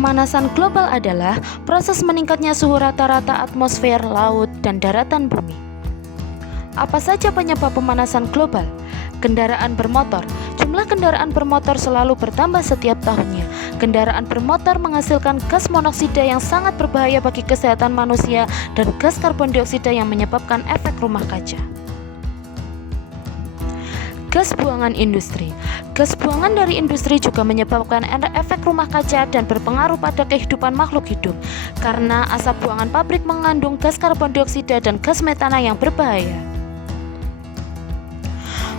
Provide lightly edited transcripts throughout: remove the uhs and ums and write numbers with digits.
Pemanasan global adalah proses meningkatnya suhu rata-rata atmosfer, laut, dan daratan bumi. Apa saja penyebab pemanasan global? Kendaraan bermotor. Jumlah kendaraan bermotor selalu bertambah setiap tahunnya. Kendaraan bermotor menghasilkan gas monoksida yang sangat berbahaya bagi kesehatan manusia dan gas karbon dioksida yang menyebabkan efek rumah kaca. Gas buangan industri. Gas buangan dari industri juga menyebabkan efek rumah kaca dan berpengaruh pada kehidupan makhluk hidup, karena asap buangan pabrik mengandung gas karbon dioksida dan gas metana yang berbahaya.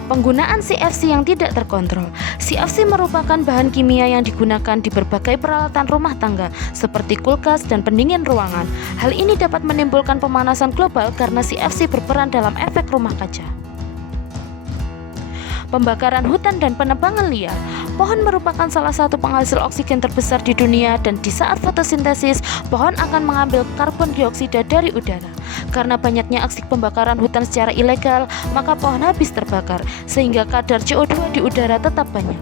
Penggunaan CFC yang tidak terkontrol. CFC merupakan bahan kimia yang digunakan di berbagai peralatan rumah tangga seperti kulkas dan pendingin ruangan. Hal ini dapat menimbulkan pemanasan global karena CFC berperan dalam efek rumah kaca. Pembakaran hutan dan penebangan liar. Pohon merupakan salah satu penghasil oksigen terbesar di dunia, dan di saat fotosintesis, pohon akan mengambil karbon dioksida dari udara. Karena banyaknya aksi pembakaran hutan secara ilegal, maka pohon habis terbakar, sehingga kadar CO2 di udara tetap banyak.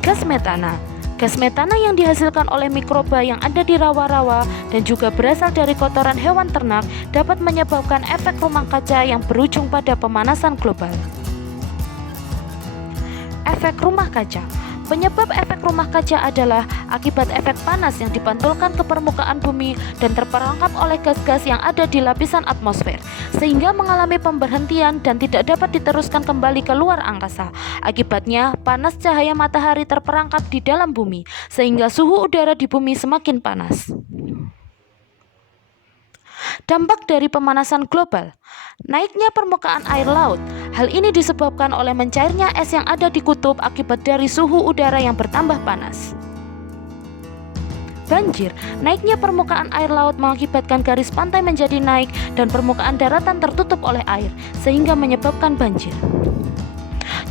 Gas metana. Gas metana yang dihasilkan oleh mikroba yang ada di rawa-rawa dan juga berasal dari kotoran hewan ternak dapat menyebabkan efek rumah kaca yang berujung pada pemanasan global. Efek rumah kaca. Penyebab efek rumah kaca adalah akibat efek panas yang dipantulkan ke permukaan bumi dan terperangkap oleh gas-gas yang ada di lapisan atmosfer, sehingga mengalami pemberhentian dan tidak dapat diteruskan kembali ke luar angkasa. Akibatnya, panas cahaya matahari terperangkap di dalam bumi, sehingga suhu udara di bumi semakin panas. Dampak dari pemanasan global. Naiknya permukaan air laut. Hal ini disebabkan oleh mencairnya es yang ada di kutub akibat dari suhu udara yang bertambah panas. Banjir. Naiknya permukaan air laut mengakibatkan garis pantai menjadi naik dan permukaan daratan tertutup oleh air, sehingga menyebabkan banjir.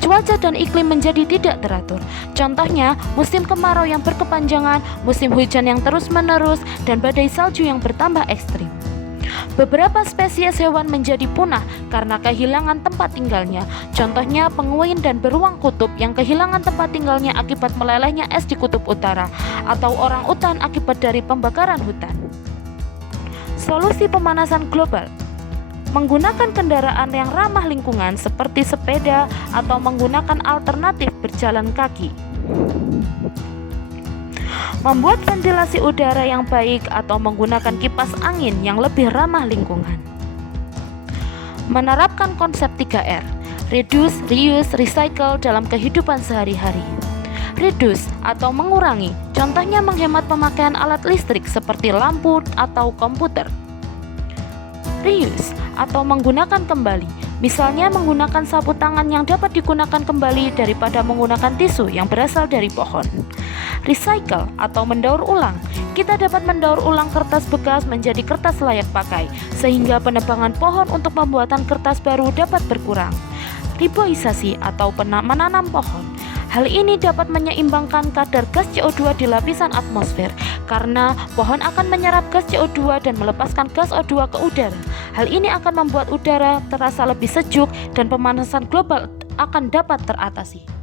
Cuaca dan iklim menjadi tidak teratur. Contohnya, musim kemarau yang berkepanjangan, musim hujan yang terus-menerus, dan badai salju yang bertambah ekstrim. Beberapa spesies hewan menjadi punah karena kehilangan tempat tinggalnya. Contohnya penguin dan beruang kutub yang kehilangan tempat tinggalnya akibat melelehnya es di kutub utara, atau orang-utan akibat dari pembakaran hutan. Solusi pemanasan global. Menggunakan kendaraan yang ramah lingkungan seperti sepeda atau menggunakan alternatif berjalan kaki. Membuat ventilasi udara yang baik atau menggunakan kipas angin yang lebih ramah lingkungan. Menerapkan konsep 3R, reduce, reuse, recycle dalam kehidupan sehari-hari. Reduce atau mengurangi, contohnya menghemat pemakaian alat listrik seperti lampu atau komputer. Reuse atau menggunakan kembali, misalnya menggunakan sapu tangan yang dapat digunakan kembali daripada menggunakan tisu yang berasal dari pohon. Recycle atau mendaur ulang, kita dapat mendaur ulang kertas bekas menjadi kertas layak pakai, sehingga penebangan pohon untuk pembuatan kertas baru dapat berkurang. Riboisasi atau menanam pohon, hal ini dapat menyeimbangkan kadar gas CO2 di lapisan atmosfer, karena pohon akan menyerap gas CO2 dan melepaskan gas O2 ke udara. Hal ini akan membuat udara terasa lebih sejuk dan pemanasan global akan dapat teratasi.